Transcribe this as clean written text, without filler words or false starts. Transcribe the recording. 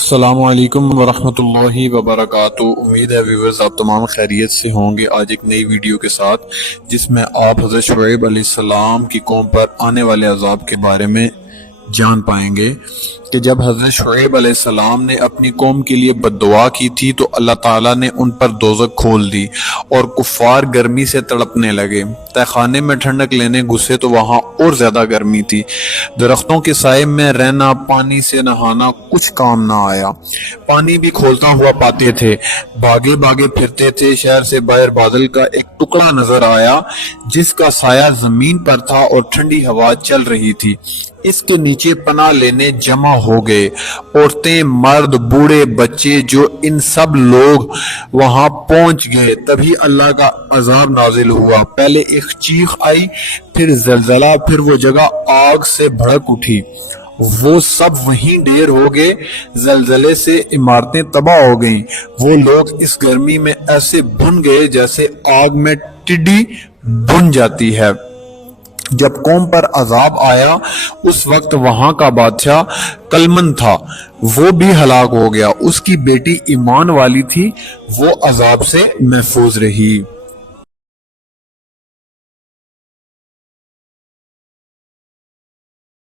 السلام علیکم ورحمۃ اللہ وبرکاتہ۔ امید ہے ویورز آپ تمام خیریت سے ہوں گے۔ آج ایک نئی ویڈیو کے ساتھ جس میں آپ حضرت شعیب علیہ السلام کی قوم پر آنے والے عذاب کے بارے میں جان پائیں گے کہ جب حضرت شعیب علیہ السلام نے اپنی قوم کے لیے بد دعا کی تھی تو اللہ تعالیٰ نے ان پر دوزخ کھول دی اور کفار گرمی سے تڑپنے لگے۔ تہ خانے میں ٹھنڈک لینے گھسے تو وہاں اور زیادہ گرمی تھی۔ درختوں کے سائے میں رہنا، پانی سے نہانا کچھ کام نہ آیا۔ پانی بھی کھولتا ہوا پاتے تھے۔ بھاگے بھاگے پھرتے تھے۔ شہر سے باہر بادل کا ایک ٹکڑا نظر آیا جس کا سایہ زمین پر تھا اور ٹھنڈی ہوا چل رہی تھی۔ اس کے نیچے پناہ لینے جمع ہو گئے، عورتیں، مرد، بوڑھے، بچے، جو ان سب لوگ وہاں پہنچ گئے۔ تبھی اللہ کا عذاب نازل ہوا۔ پہلے ایک چیخ آئی، پھر زلزلہ، پھر وہ جگہ آگ سے بھڑک اٹھی۔ وہ سب وہیں ڈھیر ہو گئے۔ زلزلے سے عمارتیں تباہ ہو گئیں۔ وہ لوگ اس گرمی میں ایسے بھن گئے جیسے آگ میں ٹڈی بھن جاتی ہے۔ جب قوم پر عذاب آیا اس وقت وہاں کا بادشاہ کلمن تھا، وہ بھی ہلاک ہو گیا۔ اس کی بیٹی ایمان والی تھی، وہ عذاب سے محفوظ رہی۔